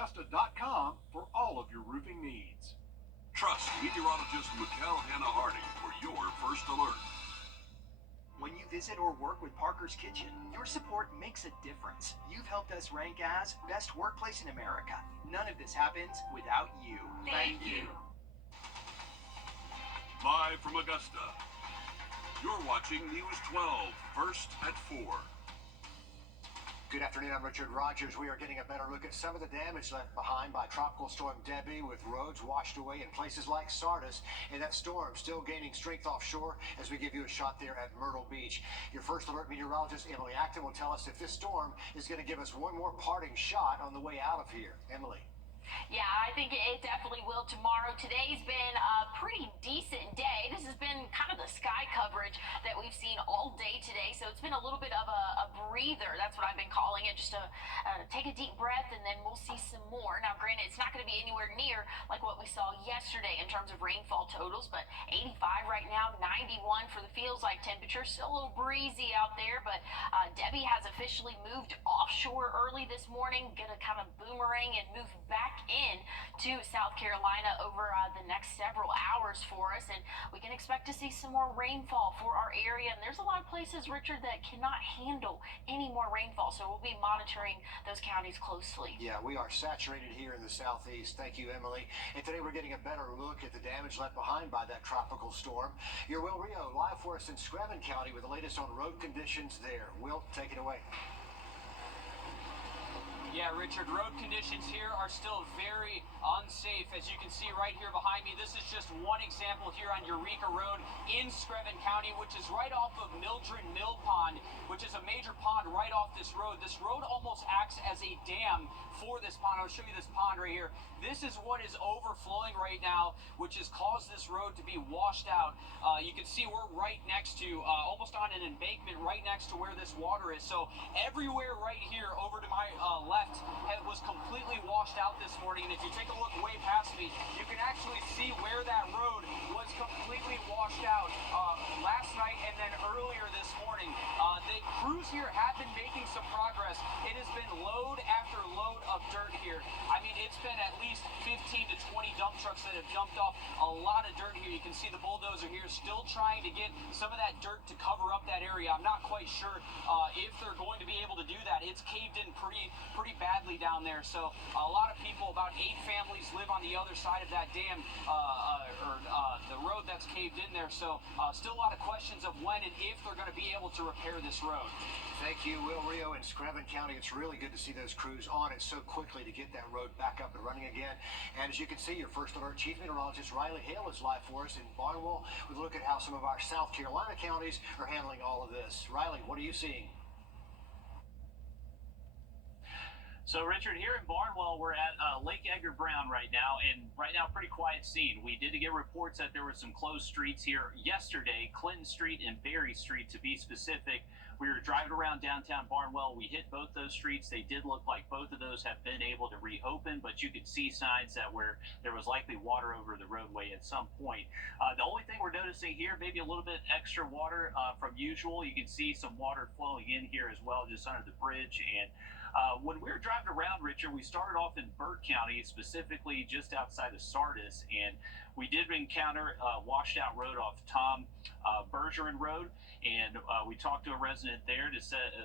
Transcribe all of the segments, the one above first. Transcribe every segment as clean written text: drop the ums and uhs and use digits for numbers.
Augusta.com for all of your roofing needs. Trust meteorologist Mikkel Hannah Harding for your first alert. When you visit or work with Parker's Kitchen, your support makes a difference. You've helped us rank as best workplace in America. None of this happens without you. Thank you. Live from Augusta, you're watching News 12, first at 4. Good afternoon, I'm Richard Rogers. We are getting a better look at some of the damage left behind by Tropical Storm Debbie, with roads washed away in places like Sardis, and that storm still gaining strength offshore as we give you a shot there at Myrtle Beach. Your first alert meteorologist, Emily Acton, will tell us if this storm is going to give us one more parting shot on the way out of here. Emily. Yeah, I think it definitely will tomorrow. Today's been a pretty decent day. This has been kind of the sky coverage that we've seen all day today, so it's been a little bit of a breather. That's what I've been calling it, just to take a deep breath, and then we'll see some more. Now, granted, it's not going to be anywhere near like what we saw yesterday in terms of rainfall totals, but 85 right now, 91 for the feels like temperature. Still a little breezy out there, but Debbie has officially moved offshore early this morning, going to kind of boomerang and move back in to South Carolina over the next several hours for us, and we can expect to see some more rainfall for our area. And there's a lot of places, Richard, that cannot handle any more rainfall, so we'll be monitoring those counties closely. Yeah, we are saturated here in the southeast. Thank you, Emily. And today we're getting a better look at the damage left behind by that tropical storm. Your Will Rio live for us in Screven County with the latest on road conditions there. Will, take it away. Yeah, Richard, road conditions here are still very unsafe. As you can see right here behind me, this is just one example here on Eureka Road in Screven County, which is right off of Mildred Mill Pond, which is a major pond right off this road. This road almost acts as a dam for this pond. I'll show you this pond right here. This is what is overflowing right now, which has caused this road to be washed out. You can see we're right next to, almost on an embankment right next to where this water is. So everywhere right here over to my left was completely washed out this morning. And if you take a look way past me, you can actually see where that road was completely washed out last night and then earlier this morning. The crews here have been making some progress. It has been load after load of dirt here. I mean, it's been at least 15 to 20 dump trucks that have dumped off a lot of dirt here. You can see the bulldozer here still trying to get some of that dirt to cover up that area. I'm not quite sure if they're going to be able to do that. It's caved in pretty badly down there. So a lot of people, about 8 families, live on the other side of that dam, the road that's caved in there. So still a lot of questions of when and if they're going to be able to repair this road. Thank you, Will Rio in Screven County. It's really good to see those crews on it so quickly to get that road back up and running again. And as you can see, your first alert chief meteorologist Riley Hale is live for us in Barnwell with a look at how some of our South Carolina counties are handling all of this. Riley, what are you seeing? So, Richard, here in Barnwell, we're at Lake Edgar Brown right now, and right now, pretty quiet scene. We did get reports that there were some closed streets here yesterday, Clinton Street and Berry Street to be specific. We were driving around downtown Barnwell. We hit both those streets. They did look like both of those have been able to reopen, but you could see signs that where there was likely water over the roadway at some point. The only thing we're noticing here, maybe a little bit extra water from usual. You can see some water flowing in here as well, just under the bridge. And when we were driving around, Richard, we started off in Burt County, specifically just outside of Sardis, and we did encounter a washed out road off Tom Bergeron Road, and we talked to a resident there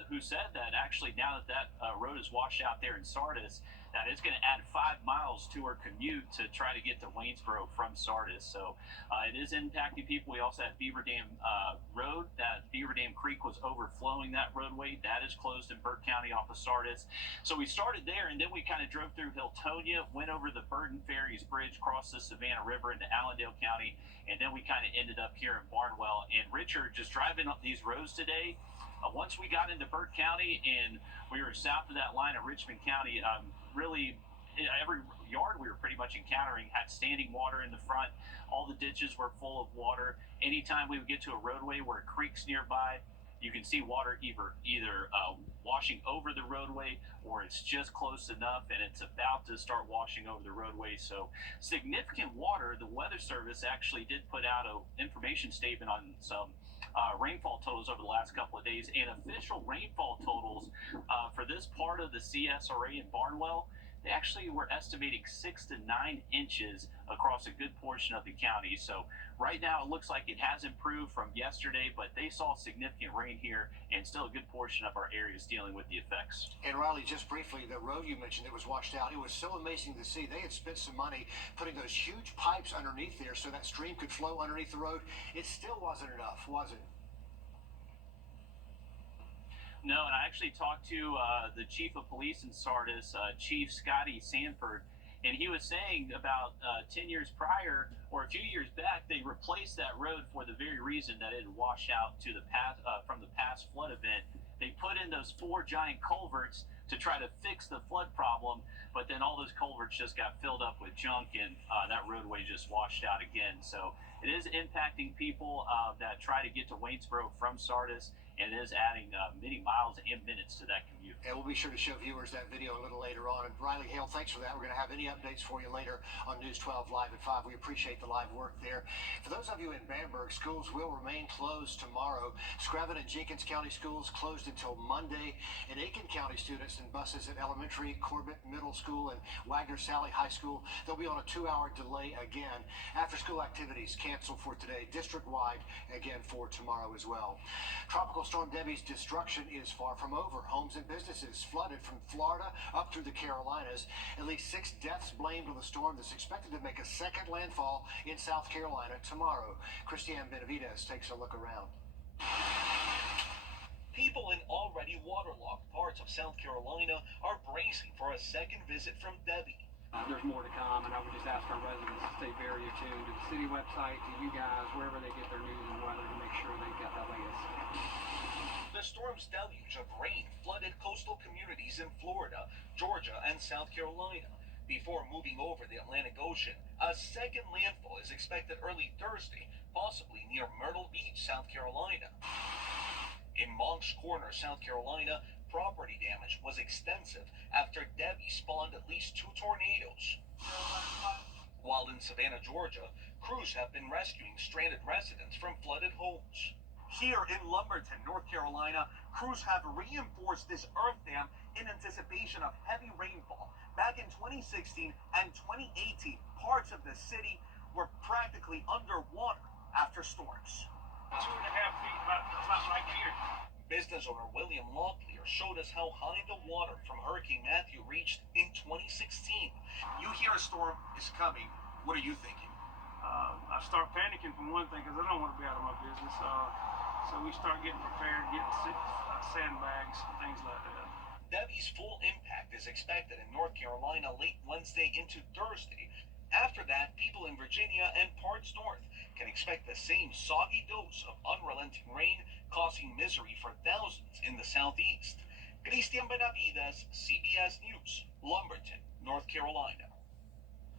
who said that actually now that road is washed out there in Sardis, that it's going to add 5 miles to her commute to try to get to Waynesboro from Sardis. So it is impacting people. We also had Beaver Dam Road. That Beaver Dam Creek was overflowing that roadway. That is closed in Burt County off of Sardis. So we started there, and then we kind of drove through Hiltonia, went over the Burden Ferries Bridge, crossed the Savannah River into Allendale County, and then we kind of ended up here in Barnwell. And Richard, just driving up these roads today, once we got into Burt County and we were south of that line of Richmond County, really every yard we were pretty much encountering had standing water in the front. All the ditches were full of water. Anytime we would get to a roadway where a creek's nearby, you can see water either washing over the roadway, or it's just close enough and it's about to start washing over the roadway. So significant water. The Weather Service actually did put out an information statement on some rainfall totals over the last couple of days, and official rainfall totals for this part of the CSRA in Barnwell, they actually were estimating 6 to 9 inches across a good portion of the county. So right now it looks like it has improved from yesterday, but they saw significant rain here, and still a good portion of our area is dealing with the effects. And Riley, just briefly, the road you mentioned that was washed out, it was so amazing to see. They had spent some money putting those huge pipes underneath there so that stream could flow underneath the road. It still wasn't enough, was it? No, and I actually talked to the chief of police in Sardis, Chief Scotty Sanford, and he was saying about 10 years prior, or a few years back, they replaced that road for the very reason that it had washed out to the past, from the past flood event. They put in those 4 giant culverts to try to fix the flood problem, but then all those culverts just got filled up with junk, and that roadway just washed out again. So it is impacting people that try to get to Waynesboro from Sardis, and it is adding many miles and minutes to that commute. And we'll be sure to show viewers that video a little later on. And Riley Hale, thanks for that. We're going to have any updates for you later on News 12 Live at 5. We appreciate the live work there. For those of you in Bamberg, schools will remain closed tomorrow. Screven and Jenkins County schools closed until Monday. And Aiken County students and buses at Elementary, Corbett Middle School, and Wagner Sally High School, they'll be on a 2-hour delay again. After-school activities canceled for today, district-wide again for tomorrow as well. Tropical Storm Debbie's destruction is far from over. Homes and businesses flooded from Florida up through the Carolinas. At least 6 deaths blamed on the storm that's expected to make a second landfall in South Carolina tomorrow. Christiane Benavides takes a look around. People in already waterlogged parts of South Carolina are bracing for a second visit from Debbie. There's more to come, and I would just ask our residents to stay very attuned to the city website, to you guys, wherever they get their news and weather, to make sure they've got that latest. The storm's deluge of rain flooded coastal communities in Florida, Georgia, and South Carolina. Before moving over the Atlantic Ocean, a second landfall is expected early Thursday, possibly near Myrtle Beach, South Carolina. In Moncks Corner, South Carolina, property damage was extensive after Debbie spawned at least 2 tornadoes. While in Savannah, Georgia, crews have been rescuing stranded residents from flooded homes. Here in Lumberton, North Carolina, crews have reinforced this earth dam in anticipation of heavy rainfall. Back in 2016 and 2018, parts of the city were practically underwater after storms. 2.5 feet, about right here. Business owner William Locklear showed us how high the water from Hurricane Matthew reached in 2016. You hear a storm is coming. What are you thinking? I start panicking for one thing because I don't want to be out of my business. So we start getting prepared, getting sandbags, things like that. Debbie's full impact is expected in North Carolina late Wednesday into Thursday. After that, people in Virginia and parts north can expect the same soggy dose of unrelenting rain, causing misery for thousands in the southeast. Christian Benavides, CBS News, Lumberton, North Carolina.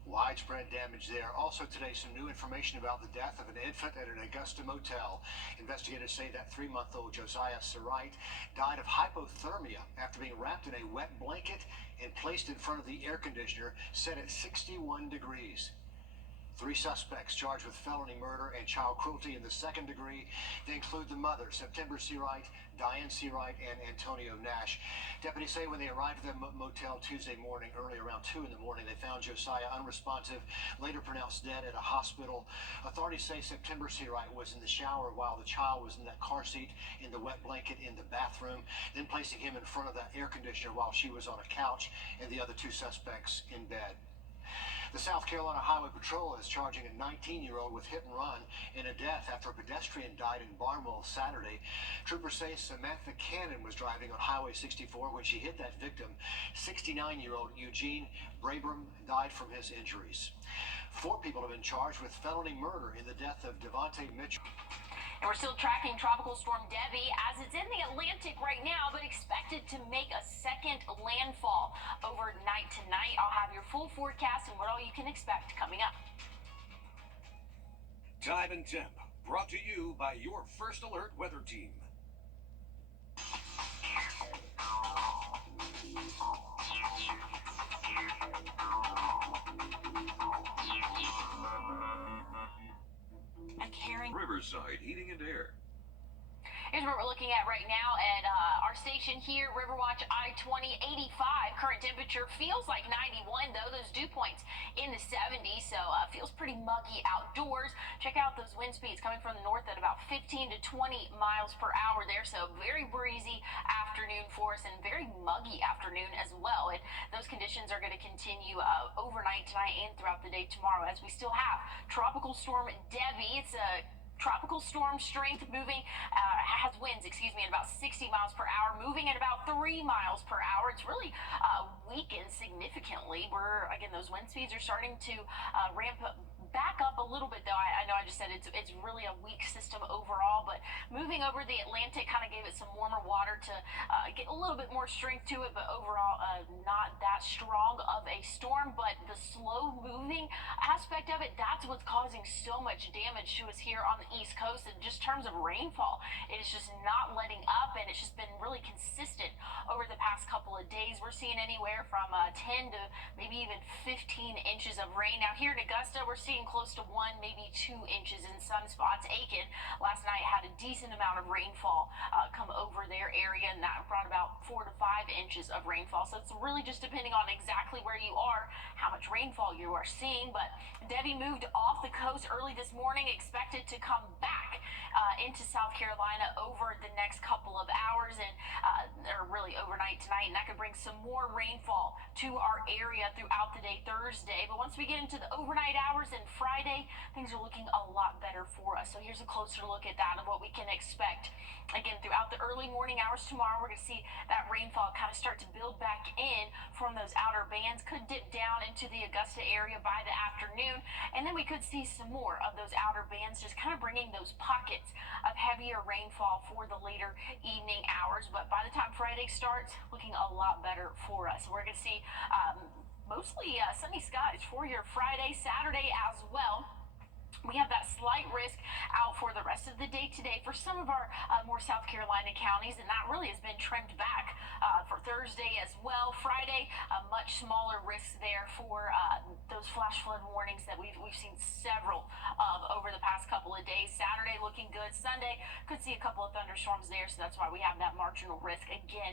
Widespread damage there. Also today, some new information about the death of an infant at an Augusta motel. Investigators say that 3-month-old Josiah Sarite died of hypothermia after being wrapped in a wet blanket and placed in front of the air conditioner set at 61 degrees. 3 suspects charged with felony murder and child cruelty in the 2nd degree. They include the mother, September Seawright, Diane Seawright, and Antonio Nash. Deputies say when they arrived at the motel Tuesday morning, early around 2 in the morning, they found Josiah unresponsive, later pronounced dead at a hospital. Authorities say September Seawright was in the shower while the child was in that car seat in the wet blanket in the bathroom, then placing him in front of that air conditioner while she was on a couch and the other 2 suspects in bed. The South Carolina Highway Patrol is charging a 19-year-old with hit and run and a death after a pedestrian died in Barnwell Saturday. Troopers say Samantha Cannon was driving on Highway 64 when she hit that victim. 69-year-old Eugene Brabram died from his injuries. 4 people have been charged with felony murder in the death of Devontae Mitchell. And we're still tracking Tropical Storm Debbie as it's in the Atlantic right now, but expected to make a second landfall overnight tonight. I'll have your full forecast and what all you can expect coming up. Time and temp, brought to you by your First Alert weather team. A caring Riverside Heating and Air. Here's what we're looking at right now at our station here, Riverwatch I-20, 85. Current temperature feels like 91, though. Those dew points in the 70s, so feels pretty muggy outdoors. Check out those wind speeds coming from the north at about 15 to 20 miles per hour there, so very breezy afternoon for us and very muggy afternoon as well. And those conditions are going to continue overnight tonight and throughout the day tomorrow, as we still have Tropical Storm Debbie. It's a tropical storm strength moving, has winds, at about 60 miles per hour, moving at about 3 miles per hour. It's really weakened significantly. Again, those wind speeds are starting to ramp back up a little bit, though. I know I just said it's really a weak system overall, but moving over the Atlantic kind of gave it some warmer water to get a little bit more strength to it, but overall not that strong of a storm. But the slow moving aspect of it, that's what's causing so much damage to us here on the East Coast. In just terms of rainfall, it is just not letting up, and it's just been really consistent over the past couple of days. We're seeing anywhere from 10 to maybe even 15 inches of rain. Now here in Augusta, we're seeing close to 1, maybe 2 inches in some spots. Aiken last night had a decent amount of rainfall come over their area, and that brought about 4 to 5 inches of rainfall. So it's really just depending on exactly where you are, how much rainfall you are seeing. But Debbie moved off the coast early this morning, expected to come back into South Carolina over the next couple of hours, and or really overnight tonight, and that could bring some more rainfall to our area throughout the day Thursday. But once we get into the overnight hours and Friday, things are looking a lot better for us. So here's a closer look at that and what we can expect. Again, throughout the early morning hours tomorrow, we're going to see that rainfall kind of start to build back in from those outer bands. Could dip down into the Augusta area by the afternoon, and then we could see some more of those outer bands just kind of bringing those pockets of heavier rainfall for the later evening hours. But by the time Friday starts, looking a lot better for us. We're going to see mostly sunny skies for your Friday, Saturday as well. We have that slight risk out for the rest of the day today for some of our more South Carolina counties, and that really has been trimmed back for Thursday as well. Friday, a much smaller risk there for those flash flood warnings that we've seen several of over the past couple of days. Saturday looking good. Sunday could see a couple of thunderstorms there, so that's why we have that marginal risk again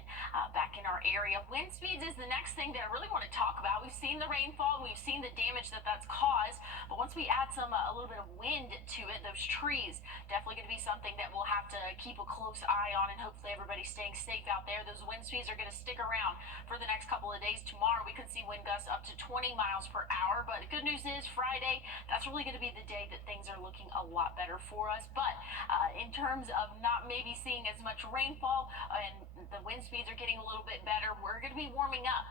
back in our area. Wind speeds is the next thing that I really want to talk about. We've seen the rainfall, we've seen the damage that's caused, but once we add a little bit of wind to it, those trees definitely going to be something that we'll have to keep a close eye on, and hopefully everybody's staying safe out there. Those wind speeds are going to stick around for the next couple of days. Tomorrow we could see wind gusts up to 20 miles per hour, but the good news is Friday, that's really going to be the day that things are looking a lot better for us. But in terms of not maybe seeing as much rainfall and the wind speeds are getting a little bit better, we're going to be warming up.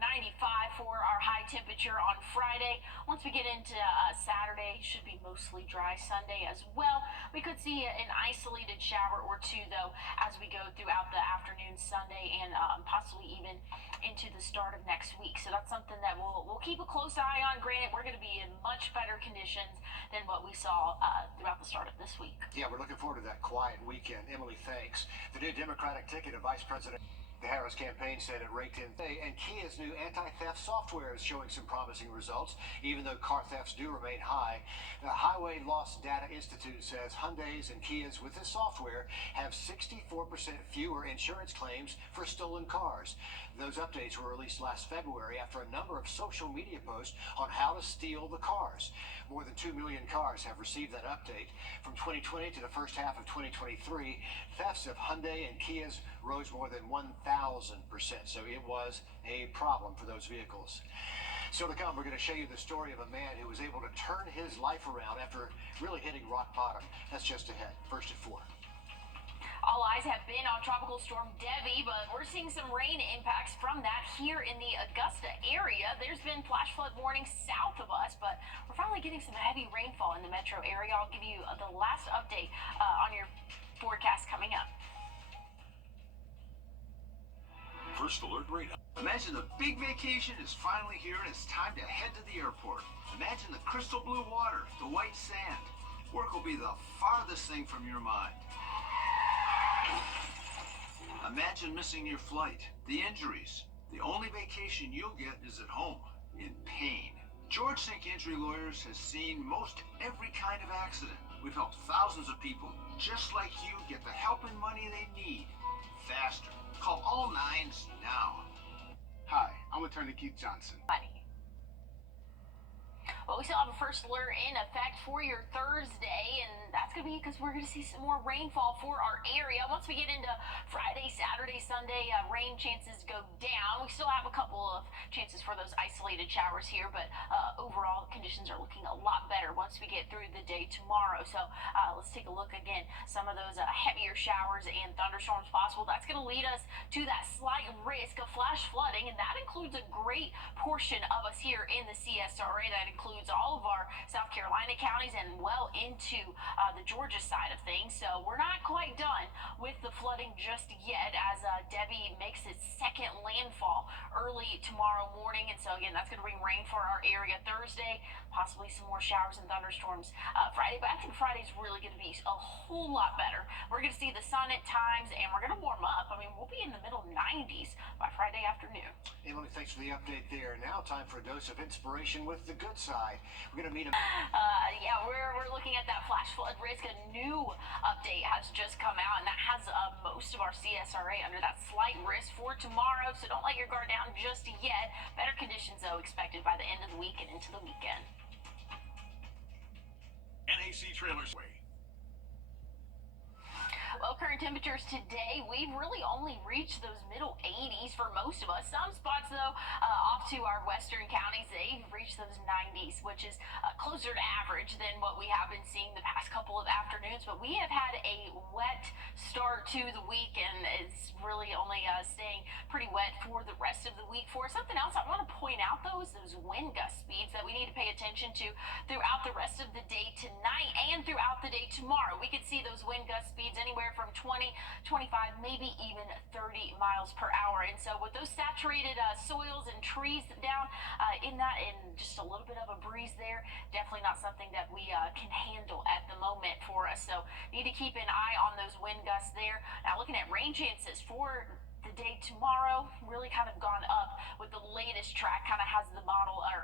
95 for our high temperature on Friday. Once we get into Saturday, should be mostly dry. Sunday as well. We could see an isolated shower or two, though, as we go throughout the afternoon Sunday and possibly even into the start of next week. So that's something that we'll keep a close eye on. Granted, we're going to be in much better conditions than what we saw throughout the start of this week. Yeah, we're looking forward to that quiet weekend. Emily, thanks. The new Democratic ticket of Vice President the Harris campaign said it raked in. And Kia's new anti-theft software is showing some promising results, even though car thefts do remain high. The Highway Loss Data Institute says Hyundais and Kias with this software have 64% fewer insurance claims for stolen cars. Those updates were released last February after a number of social media posts on how to steal the cars. More than 2 million cars have received that update. From 2020 to the first half of 2023, thefts of Hyundai and Kias rose more than 1,000%. So it was a problem for those vehicles. So to come, we're going to show you the story of a man who was able to turn his life around after really hitting rock bottom. That's just ahead. First at 4. All eyes have been on Tropical Storm Debbie, but we're seeing some rain impacts from that here in the Augusta area. There's been flash flood warnings south of us, but we're finally getting some heavy rainfall in the metro area. I'll give you the last update on your forecast coming up. First alert radar. Imagine the big vacation is finally here and it's time to head to the airport. Imagine the crystal blue water, the white sand. Work will be the farthest thing from your mind. Imagine missing your flight, the injuries. The only vacation you'll get is at home, in pain. George Sink Injury Lawyers has seen most every kind of accident. We've helped thousands of people just like you get the help and money they need faster. Call all nines now. Hi, I'm Attorney Keith Johnson. Buddy. Well, we still have a first alert in effect for your Thursday, and that's going to be because we're going to see some more rainfall for our area. Once we get into Friday, Saturday, Sunday, rain chances go down. We still have a couple of chances for those isolated showers here, but overall conditions are looking a lot better once we get through the day tomorrow. So let's take a look again. Some of those heavier showers and thunderstorms possible. That's going to lead us to that slight risk of flash flooding, and that includes a great portion of us here in the CSRA. That includes all of our South Carolina counties and well into the Georgia side of things. So we're not quite done with the flooding just yet, as Debbie makes its second landfall early tomorrow morning. And so again, that's going to bring rain for our area Thursday, possibly some more showers and thunderstorms Friday. But I think Friday's really going to be a whole lot better. We're going to see the sun at times, and we're going to warm up. I mean, we'll be in the middle 90s by Friday afternoon. Emily, thanks for the update there. Now time for a dose of inspiration with the good side. We're going to meet him. Yeah, we're looking at that flash flood risk. A new update has just come out, and that has most of our CSRA under that slight risk for tomorrow. So don't let your guard down just yet. Better conditions, though, expected by the end of the week and into the weekend. NAC Trailers Way. Well, current temperatures today, we've really only reached those middle 80s for most of us. Some spots, though, off to our western counties, they've reached those 90s, which is closer to average than what we have been seeing the past couple of afternoons. But we have had a wet start to the week, and it's really only staying pretty wet for the rest of the week. For something else I want to point out, though, is those wind gust speeds that we need to pay attention to throughout the rest of the day tonight and throughout the day tomorrow. We could see those wind gust speeds anywhere from 20, 25, maybe even 30 miles per hour. And so with those saturated soils and trees down in that, and just a little bit of a breeze there, definitely not something that we can handle at the moment for us. So need to keep an eye on those wind gusts there. Now looking at rain chances for the day tomorrow, really kind of gone up with the latest track. Kind of has the model or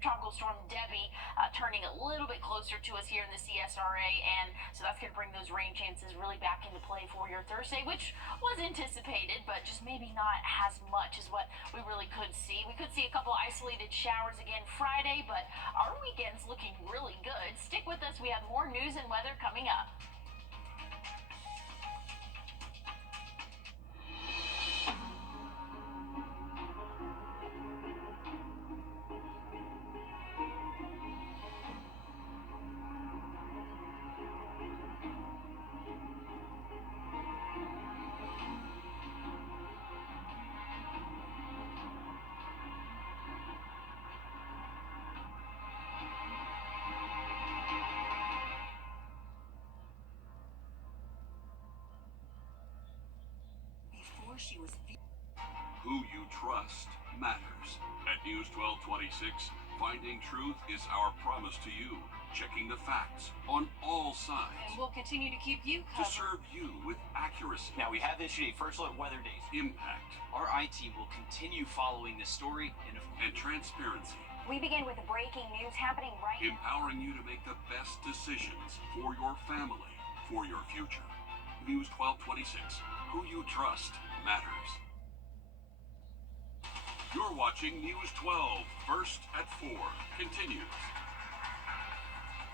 Tropical Storm Debbie turning a little bit closer to us here in the CSRA, and so that's going to bring those rain chances really back into play for your Thursday, which was anticipated, but just maybe not as much as what we really could see. We could see a couple isolated showers again Friday, but our weekend's looking really good. Stick with us. We have more news and weather coming up. Who you trust matters. At News 1226, finding truth is our promise to you. Checking the facts on all sides. And we'll continue to keep you To covered. serve you with accuracy. Now, we have issued a first alert weather days. Impact. Our IT will continue following this story and transparency. We begin with the breaking news happening right now. Empowering you to make the best decisions for your family, for your future. News 1226. Who you trust matters. You're watching News 12, first at 4. Continues.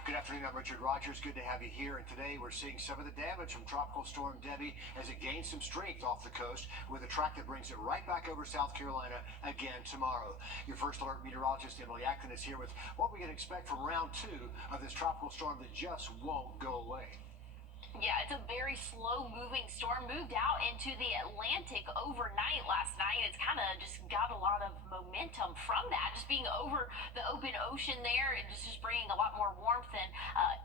Good afternoon, I'm Richard Rogers. Good to have you here. And today we're seeing some of the damage from Tropical Storm Debbie as it gains some strength off the coast with a track that brings it right back over South Carolina again tomorrow. Your first alert meteorologist, Emily Acton, is here with what we can expect from round 2 of this tropical storm that just won't go away. Yeah, it's a very slow-moving storm. Moved out into the Atlantic overnight last night. It's kind of just got a lot of momentum from that, just being over the open ocean there, and just bringing a lot more warmth and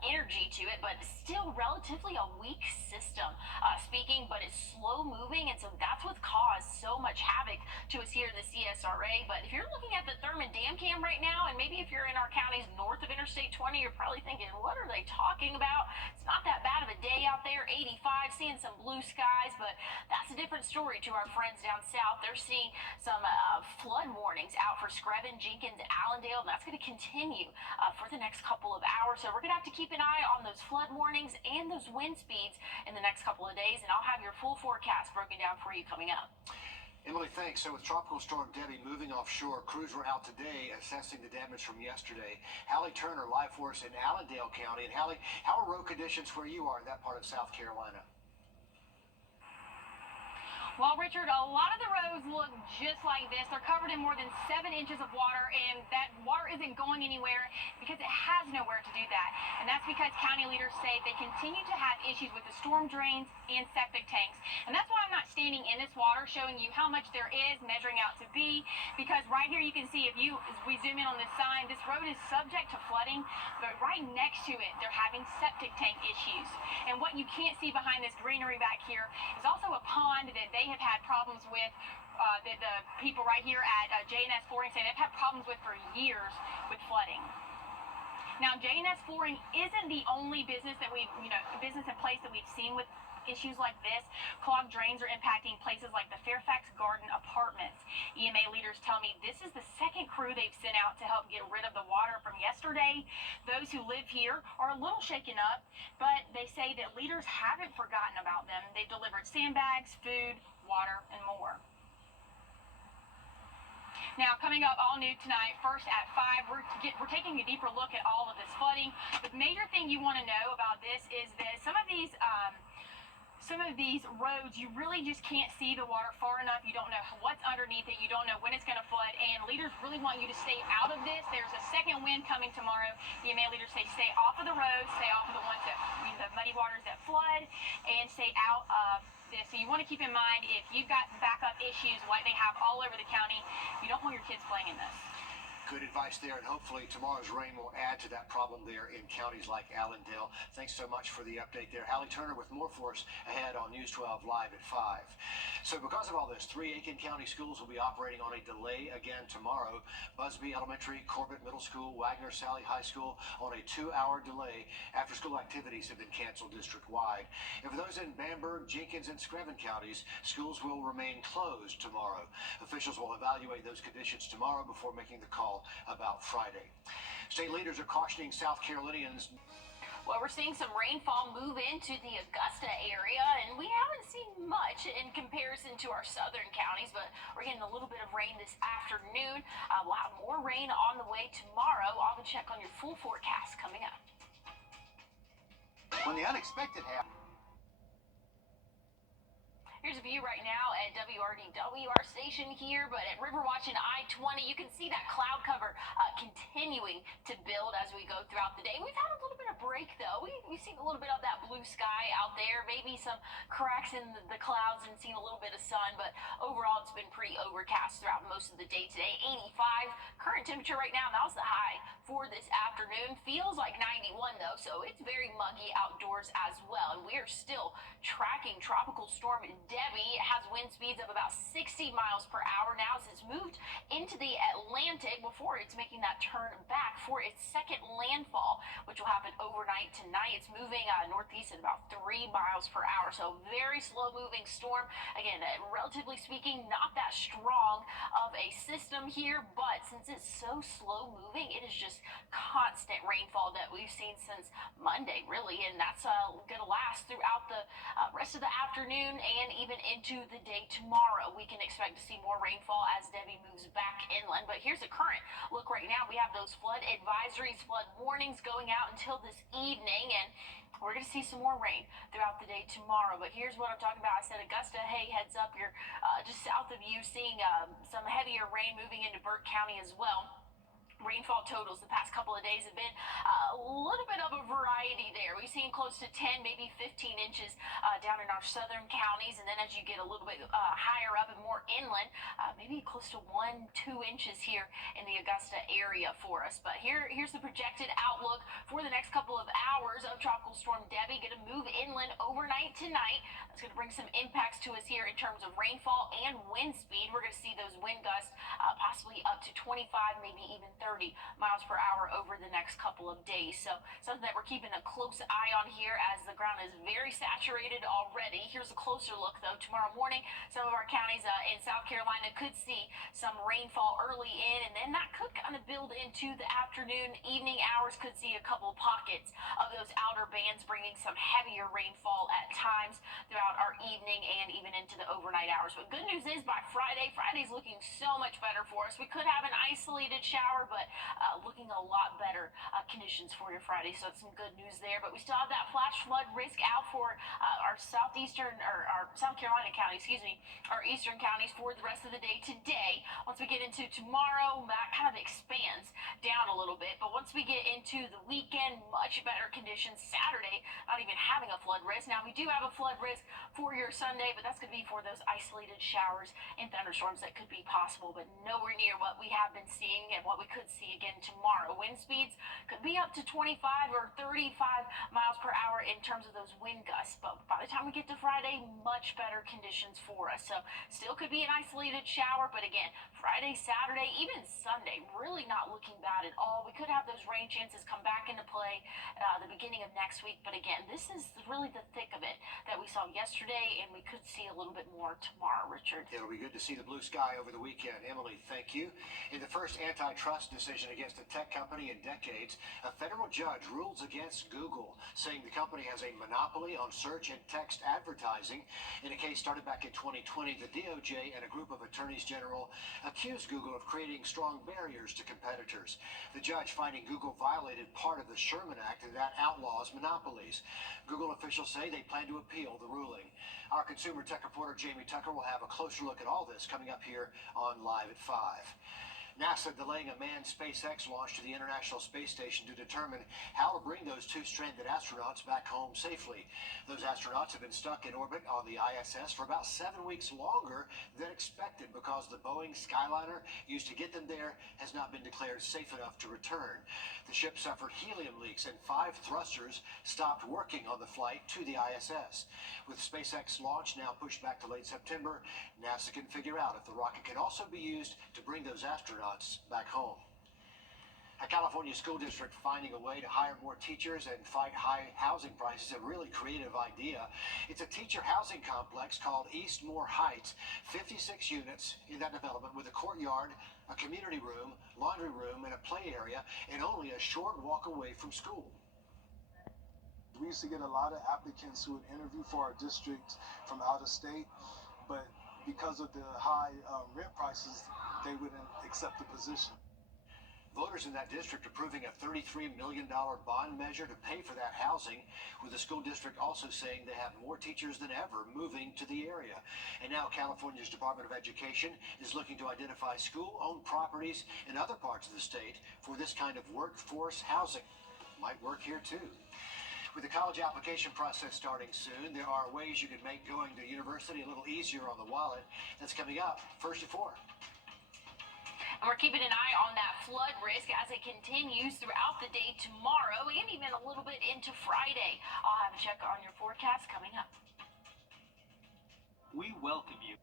energy to it, but still relatively a weak system speaking, but it's slow-moving, and so that's what's caused so much havoc to us here in the CSRA. But if you're looking at the Thurman Dam Cam right now, and maybe if you're in our counties north of Interstate 20, you're probably thinking, what are they talking about? It's not that bad of a day day out there, 85, seeing some blue skies, but that's a different story to our friends down south. They're seeing some flood warnings out for Screven, Jenkins, Allendale, and that's going to continue for the next couple of hours. So we're going to have to keep an eye on those flood warnings and those wind speeds in the next couple of days, and I'll have your full forecast broken down for you coming up. Emily, thanks. So with Tropical Storm Debbie moving offshore, crews were out today assessing the damage from yesterday. Hallie Turner, live force in Allendale County. And Hallie, how are road conditions where you are in that part of South Carolina? Well, Richard, a lot of the roads look just like this. They're covered in more than 7 inches of water, and that water isn't going anywhere because it has nowhere to do that. And that's because county leaders say they continue to have issues with the storm drains and septic tanks. And that's why I'm not standing in this water showing you how much there is measuring out to be, because right here you can see, as we zoom in on this sign, this road is subject to flooding, but right next to it, they're having septic tank issues. And what you can't see behind this greenery back here is also a pond that they have had problems with, the people right here at J&S Flooring say they've had problems with for years with flooding. Now, J&S Flooring isn't the only business that business and place that we've seen with issues like this. Clogged drains are impacting places like the Fairfax Garden Apartments. EMA leaders tell me this is the second crew they've sent out to help get rid of the water from yesterday. Those who live here are a little shaken up, but they say that leaders haven't forgotten about them. They've delivered sandbags, food, water, and more. Now, coming up all new tonight, first at 5, we're taking a deeper look at all of this flooding. The major thing you want to know about this is that some of these roads, you really just can't see the water far enough. You don't know what's underneath it. You don't know when it's going to flood, and leaders really want you to stay out of this. There's a second wind coming tomorrow. EMA leaders say stay off of the roads, stay off of the ones that the muddy waters that flood, and stay out of this. So you want to keep in mind, if you've got backup issues like they have all over the county, you don't want your kids playing in this. Good advice there, and hopefully tomorrow's rain will add to that problem there in counties like Allendale. Thanks so much for the update there. Hallie Turner with more for us ahead on News 12 Live at 5. So because of all this, 3 Aiken County schools will be operating on a delay again tomorrow. Busby Elementary, Corbett Middle School, Wagner Sally High School on a 2-hour delay after school activities have been canceled district-wide. And for those in Bamberg, Jenkins, and Screven counties, schools will remain closed tomorrow. Officials will evaluate those conditions tomorrow before making the call about Friday. State leaders are cautioning South Carolinians. Well, we're seeing some rainfall move into the Augusta area, and we haven't seen much in comparison to our southern counties, but we're getting a little bit of rain this afternoon. We'll have more rain on the way tomorrow. I'll check on your full forecast coming up. When the unexpected happens. Here's a view right now at Wrdw, our station here, but at Riverwatch and I-20, you can see that cloud cover continuing to build as we go throughout the day. We've had a little bit of break, though. We've seen a little bit of that blue sky out there, maybe some cracks in the clouds and seen a little bit of sun, but overall it's been pretty overcast throughout most of the day today. 85 current temperature right now, and that was the high for this afternoon. Feels like 91, though, so it's very muggy outdoors as well, and we are still tracking Tropical Storm Debbie. It has wind speeds of about 60 miles per hour now as it's moved into the Atlantic before it's making that turn back for its second landfall, which will happen overnight tonight. It's moving northeast at about 3 miles per hour, so very slow moving storm. Again, relatively speaking, not that strong of a system here, but since it's so slow moving, it is just constant rainfall that we've seen since Monday, really, and that's going to last throughout the rest of the afternoon and even into the day tomorrow. We can expect to see more rainfall as Debbie moves back inland. But here's a current look right now. We have those flood advisories, flood warnings going out until this evening, and we're going to see some more rain throughout the day tomorrow. But here's what I'm talking about. I said Augusta, hey, heads up, you're just south of you, seeing some heavier rain moving into Burke County as well. Rainfall totals the past couple of days have been a little bit of a variety there. We've seen close to 10, maybe 15 inches down in our southern counties, and then as you get a little bit higher up and more inland, maybe close to 1-2 inches here in the Augusta area for us. But here's the projected outlook for the next couple of hours of Tropical Storm Debbie. Going to move inland overnight tonight. That's going to bring some impacts to us here in terms of rainfall and wind speed. We're going to see those wind gusts possibly up to 25, maybe even 30 30 miles per hour over the next couple of days. So something that we're keeping a close eye on here as the ground is very saturated already. Here's a closer look though. Tomorrow morning, some of our counties in South Carolina could see some rainfall early in, and then that could kind of build into the afternoon, evening hours. Could see a couple pockets of those outer bands bringing some heavier rainfall at times throughout our evening and even into the overnight hours. But good news is by Friday's looking so much better for us. We could have an isolated shower, but looking a lot better conditions for your Friday. So it's some good news there. But we still have that flash flood risk out for our southeastern or our South Carolina county, our eastern counties for the rest of the day today. Once we get into tomorrow, that kind of expands down a little bit. But once we get into the weekend, much better conditions. Saturday, not even having a flood risk. Now we do have a flood risk for your Sunday, but that's going to be for those isolated showers and thunderstorms that could be possible, but nowhere near what we have been seeing and what we could see again tomorrow. Wind speeds could be up to 25 or 35 miles per hour in terms of those wind gusts, but by the time we get to Friday, much better conditions for us. So still could be an isolated shower, but again, Friday, Saturday, even Sunday, really not looking bad at all. We could have those rain chances come back into play the beginning of next week, but again, this is really the thick of it that we saw yesterday, and we could see a little bit more tomorrow, Richard. It'll be good to see the blue sky over the weekend. Emily, thank you. In the first antitrust decision against a tech company in decades, a federal judge rules against Google, saying the company has a monopoly on search and text advertising. In a case started back in 2020, the DOJ and a group of attorneys general accused Google of creating strong barriers to competitors. The judge finding Google violated part of the Sherman Act that outlaws monopolies. Google officials say they plan to appeal the ruling. Our consumer tech reporter Jamie Tucker will have a closer look at all this coming up here on Live at 5. NASA delaying a manned SpaceX launch to the International Space Station to determine how to bring those two stranded astronauts back home safely. Those astronauts have been stuck in orbit on the ISS for about 7 weeks longer than expected because the Boeing Skyliner used to get them there has not been declared safe enough to return. The ship suffered helium leaks and 5 thrusters stopped working on the flight to the ISS. With SpaceX launch now pushed back to late September, NASA can figure out if the rocket can also be used to bring those astronauts back home. A California school district finding a way to hire more teachers and fight high housing prices, a really creative idea. It's a teacher housing complex called Eastmore Heights, 56 units in that development with a courtyard, a community room, laundry room, and a play area, and only a short walk away from school. We used to get a lot of applicants who would interview for our district from out of state, but because of the high rent prices, they wouldn't accept the position. Voters in that district approving a $33 million bond measure to pay for that housing, with the school district also saying they have more teachers than ever moving to the area. And now California's Department of Education is looking to identify school-owned properties in other parts of the state for this kind of workforce housing. Might work here too. With the college application process starting soon, there are ways you can make going to university a little easier on the wallet. That's coming up first at 4. And we're keeping an eye on that flood risk as it continues throughout the day tomorrow and even a little bit into Friday. I'll have a check on your forecast coming up. We welcome you.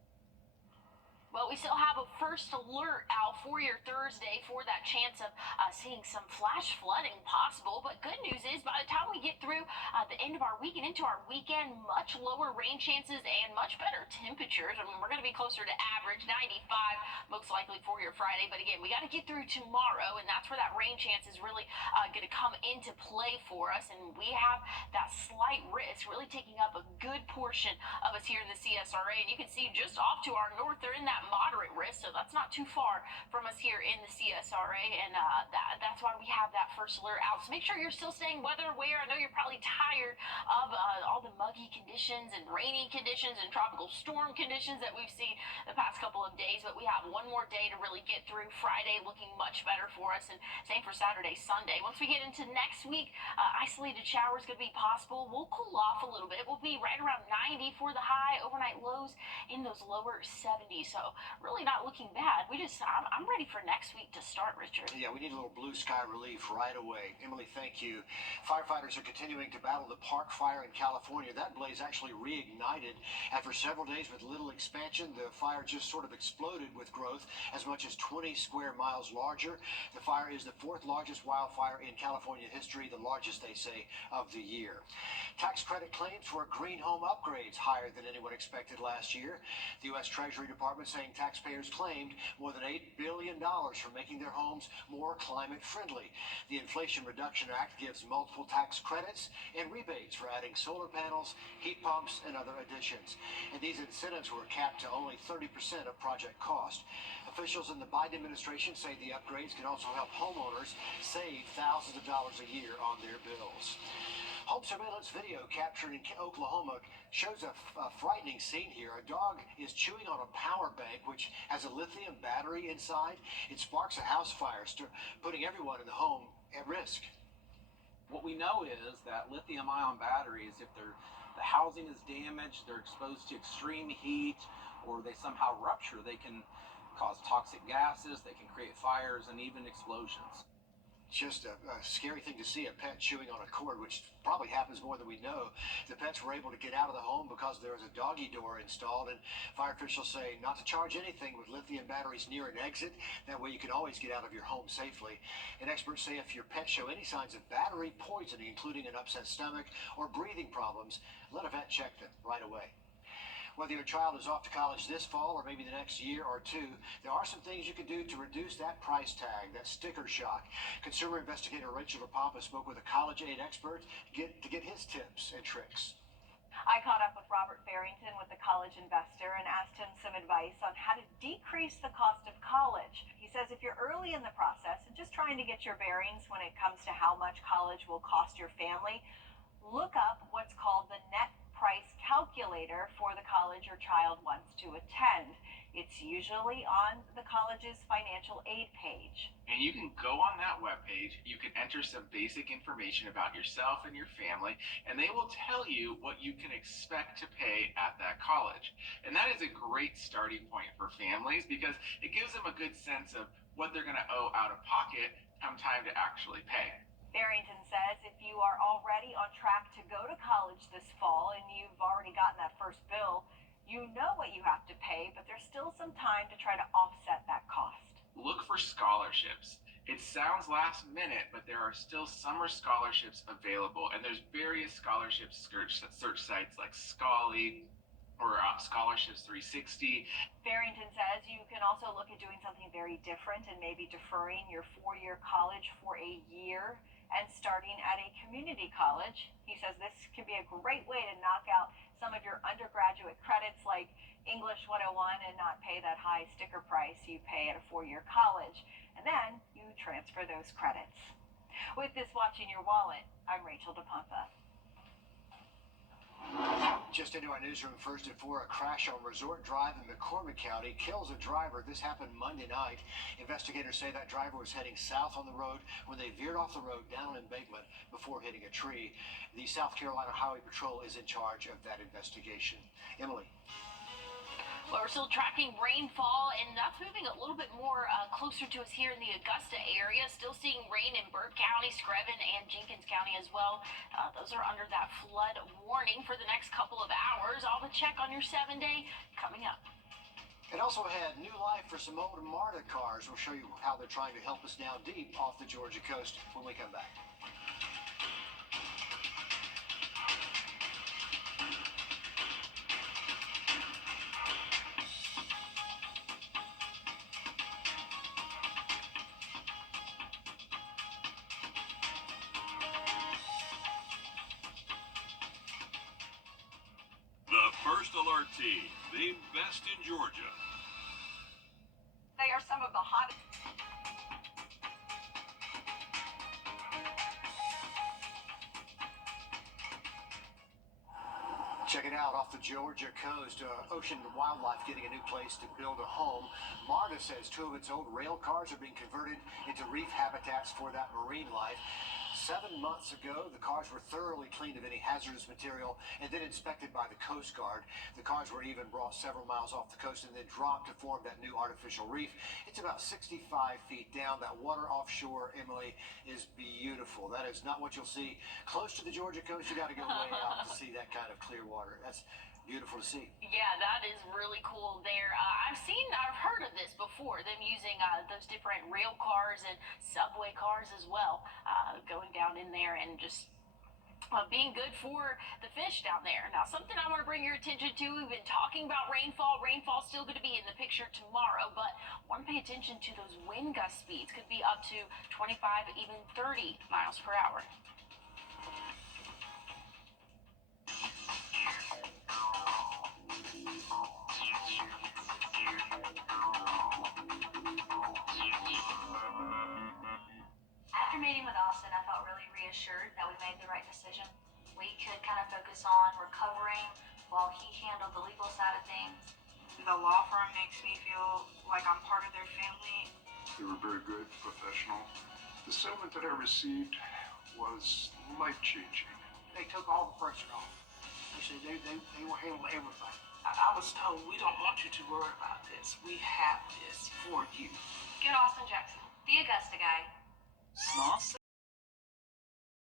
Well, we still have a first alert out for your Thursday for that chance of seeing some flash flooding possible. But good news is by the time we get through the end of our week and into our weekend, much lower rain chances and much better temperatures. I mean, we're going to be closer to average, 95 most likely for your Friday. But again, we got to get through tomorrow, and that's where that rain chance is really going to come into play for us. And we have that slight risk really taking up a good portion of us here in the CSRA. And you can see just off to our north, they're in that moderate risk, so that's not too far from us here in the CSRA, and that's why we have that first alert out. So make sure you're still staying weather aware. I know you're probably tired of all the muggy conditions and rainy conditions and tropical storm conditions that we've seen the past couple of days, but we have one more day to really get through. Friday looking much better for us, and same for Saturday, Sunday. Once we get into next week, isolated showers could be possible. We'll cool off a little bit. We'll be right around 90 for the high, overnight lows in those lower 70s. So So really not looking bad. I'm ready for next week to start, Richard. Yeah, we need a little blue sky relief right away. Emily, thank you. Firefighters are continuing to battle the Park Fire in California. That blaze actually reignited after several days with little expansion. The fire just sort of exploded with growth as much as 20 square miles larger. The fire is the fourth largest wildfire in California history, the largest, they say, of the year. Tax credit claims for green home upgrades higher than anyone expected last year. The U.S. Treasury Department saying taxpayers claimed more than $8 billion for making their homes more climate friendly. The Inflation Reduction Act gives multiple tax credits and rebates for adding solar panels, heat pumps, and other additions. And these incentives were capped to only 30% of project cost. Officials in the Biden administration say the upgrades can also help homeowners save thousands of dollars a year on their bills. Home surveillance video captured in Oklahoma shows a frightening scene here. A dog is chewing on a power bank which has a lithium battery inside. It sparks a house fire, putting everyone in the home at risk. What we know is that lithium-ion batteries, if the housing is damaged, they're exposed to extreme heat, or they somehow rupture, they can cause toxic gases, they can create fires, and even explosions. Just a scary thing to see, a pet chewing on a cord, which probably happens more than we know. The pets were able to get out of the home because there was a doggy door installed, and fire officials say not to charge anything with lithium batteries near an exit. That way you can always get out of your home safely. And experts say if your pets show any signs of battery poisoning, including an upset stomach or breathing problems, let a vet check them right away. Whether your child is off to college this fall or maybe the next year or two, there are some things you can do to reduce that price tag, that sticker shock. Consumer investigator Rachel DePompa spoke with a college aid expert to get his tips and tricks. I caught up with Robert Barrington with the College Investor and asked him some advice on how to decrease the cost of college. He says if you're early in the process and just trying to get your bearings when it comes to how much college will cost your family, look up what's called the net price calculator for the college your child wants to attend. It's usually on the college's financial aid page. And you can go on that webpage, you can enter some basic information about yourself and your family, and they will tell you what you can expect to pay at that college. And that is a great starting point for families because it gives them a good sense of what they're going to owe out of pocket come time to actually pay. Barrington says if you are already on track to go to college this fall and you've already gotten that first bill, you know what you have to pay, but there's still some time to try to offset that cost. Look for scholarships. It sounds last minute, but there are still summer scholarships available, and there's various scholarship search sites like Scholarly or Scholarships 360. Barrington says you can also look at doing something very different and maybe deferring your 4-year college for a year and starting at a community college. He says this can be a great way to knock out some of your undergraduate credits like English 101 and not pay that high sticker price you pay at a 4-year college. And then you transfer those credits. With this watching your wallet, I'm Rachel DePompa. Just into our newsroom first at 4, a crash on Resort Drive in McCormick County kills a driver. This happened Monday night. Investigators say that driver was heading south on the road when they veered off the road down an embankment before hitting a tree. The South Carolina Highway Patrol is in charge of that investigation. Emily. Well, we're still tracking rainfall, and that's moving a little bit more closer to us here in the Augusta area. Still seeing rain in Burke County, Screven, and Jenkins County as well. Those are under that flood warning for the next couple of hours. All the check on your 7-day coming up. It also had new life for some old MARTA cars. We'll show you how they're trying to help us down deep off the Georgia coast when we come back. First Alert Team, named best in Georgia. They are some of the hottest. Check it out off the Georgia coast. Ocean Wildlife getting a new place to build a home. MARTA says 2 of its old rail cars are being converted into reef habitats for that marine life. 7 months ago, the cars were thoroughly cleaned of any hazardous material and then inspected by the Coast Guard. The cars were even brought several miles off the coast and then dropped to form that new artificial reef. It's about 65 feet down. That water offshore, Emily, is beautiful. That is not what you'll see close to the Georgia coast. You got to go way out to see that kind of clear water. That's beautiful to see. Yeah, that is really cool there. I've heard of this before, them using those different rail cars and subway cars as well, going down in there and just being good for the fish down there. Now, something I want to bring your attention to, we've been talking about rainfall. Rainfall's still going to be in the picture tomorrow, but want to pay attention to those wind gust speeds. Could be up to 25, even 30 miles per hour. After meeting with Austin, I felt really reassured that we made the right decision. We could kind of focus on recovering while he handled the legal side of things. The law firm makes me feel like I'm part of their family. They were very good, professional. The settlement that I received was life-changing. They took all the pressure off. They said they will handle everything. I was told, we don't want you to worry about this. We have this for you. Get Austin Jackson, the Augusta guy. Small